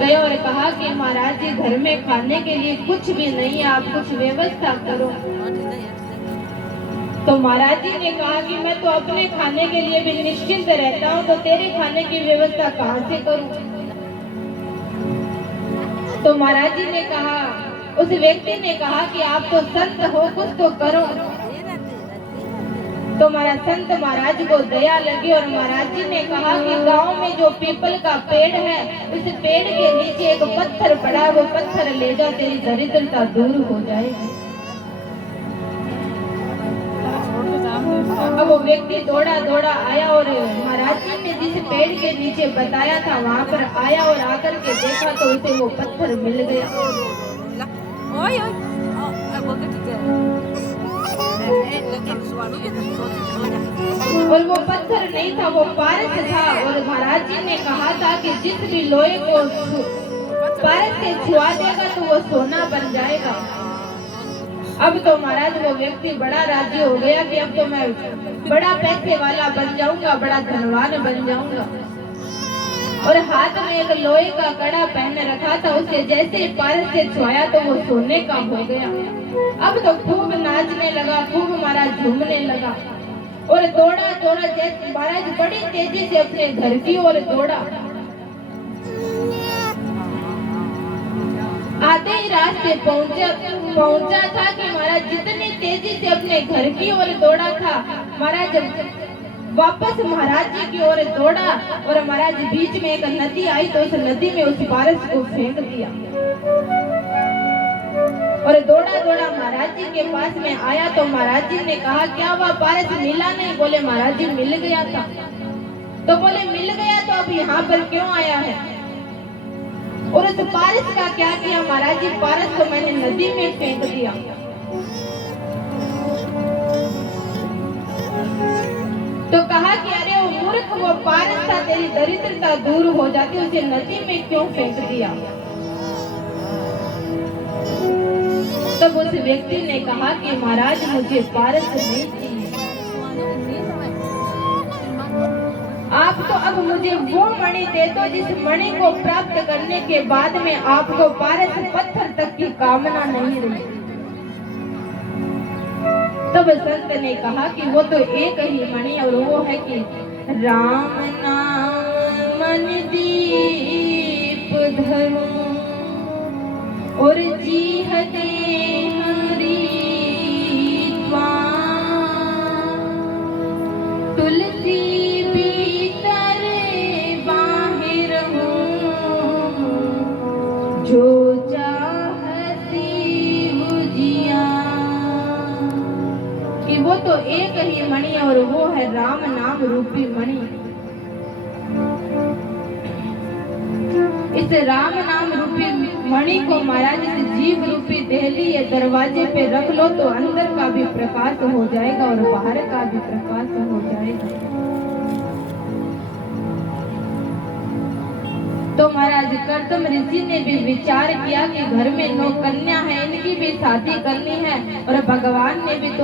गए और कहा कि महाराज जी घर में खाने के लिए कुछ भी नहीं है, आप कुछ व्यवस्था करो। तो महाराज जी ने कहा कि मैं तो अपने खाने के लिए भी निश्चिंत रहता हूँ, तो तेरे खाने की व्यवस्था कहाँ से करूँ। तो महाराज जी ने कहा, उस व्यक्ति ने कहा कि आप तो संत हो, कुछ तो करो। तो महाराज संत महाराज को दया लगी और महाराज जी ने कहा कि गांव में जो पीपल का पेड़ है, उस पेड़ के नीचे एक पत्थर पड़ा, वो पत्थर ले जा, तेरी दरिद्रता दूर हो जाएगी। अब वो व्यक्ति दौड़ा दौड़ा आया और महाराज जी ने जिस पेड़ के नीचे बताया था वहां पर आया और आकर के देखा तो उसे वो पत्थर मिल गया। और वो पत्थर नहीं था, वो पारस था। और महाराज जी ने कहा था कि जिस भी लोहे को पारस से छुआ देगा तो वो सोना बन जाएगा। अब तो महाराज वो व्यक्ति बड़ा राजी हो गया कि अब तो मैं बड़ा पैसे वाला बन जाऊंगा, बड़ा धनवान बन जाऊंगा। और हाथ में एक लोहे का कड़ा पहन रखा था, उसे जैसे पारस से छुआया तो वो सोने का हो गया। अब तो खूब नाचने लगा, खूब महाराज झूमने लगा और दौड़ा दौड़ा, जैसे महाराज बड़ी तेजी से अपने घर की ओर दौड़ा। आधे ही रास्ते पहुंचा था कि महाराज जितनी तेजी से अपने घर की ओर दौड़ा था, महाराज वापस महाराज जी की ओर दौड़ा और महाराज बीच में एक नदी आई तो उस नदी में उस पारस को फेंक दिया। और दौड़ा दौड़ा महाराज जी के पास में आया तो महाराज जी ने कहा, क्या वह पारस मिला नहीं? बोले महाराज जी मिल गया था। तो बोले मिल गया तो अब यहाँ पर क्यों आया है? और उस पारस का क्या किया? महाराज जी पारस को मैंने नदी में फेंक दिया। तो कहा कि अरे वो मूर्ख, वो पारस था, तेरी दरिद्रता दूर हो जाती, उसे नदी में क्यों फेंक दिया? तब उस व्यक्ति ने कहा कि महाराज मुझे पारस नहीं चाहिए, आप तो अब मुझे वो मणि दे दो जिस मणि को प्राप्त करने के बाद में आपको पारस पत्थर तक की कामना नहीं रही। तब संत ने कहा कि वो तो एक ही मणि और वो है कि राम नाम मन दीप धरो और जीहते हरि तुलसी भीतर बाहिर हूँ जो चाहती बुझिया। कि वो तो एक ही मणि और वो है राम नाम रूपी मणि। इस राम नाम रूपी मणि को महाराज इस जीव रूपी देहली या दरवाजे पे रख लो तो अंदर का भी प्रकाश हो जाएगा और बाहर का भी प्रकाश हो जाएगा। तो महाराज कर्दम ऋषि ने भी विचार किया कि घर में 9 कन्या है, इनकी भी शादी करनी है और भगवान ने भी तो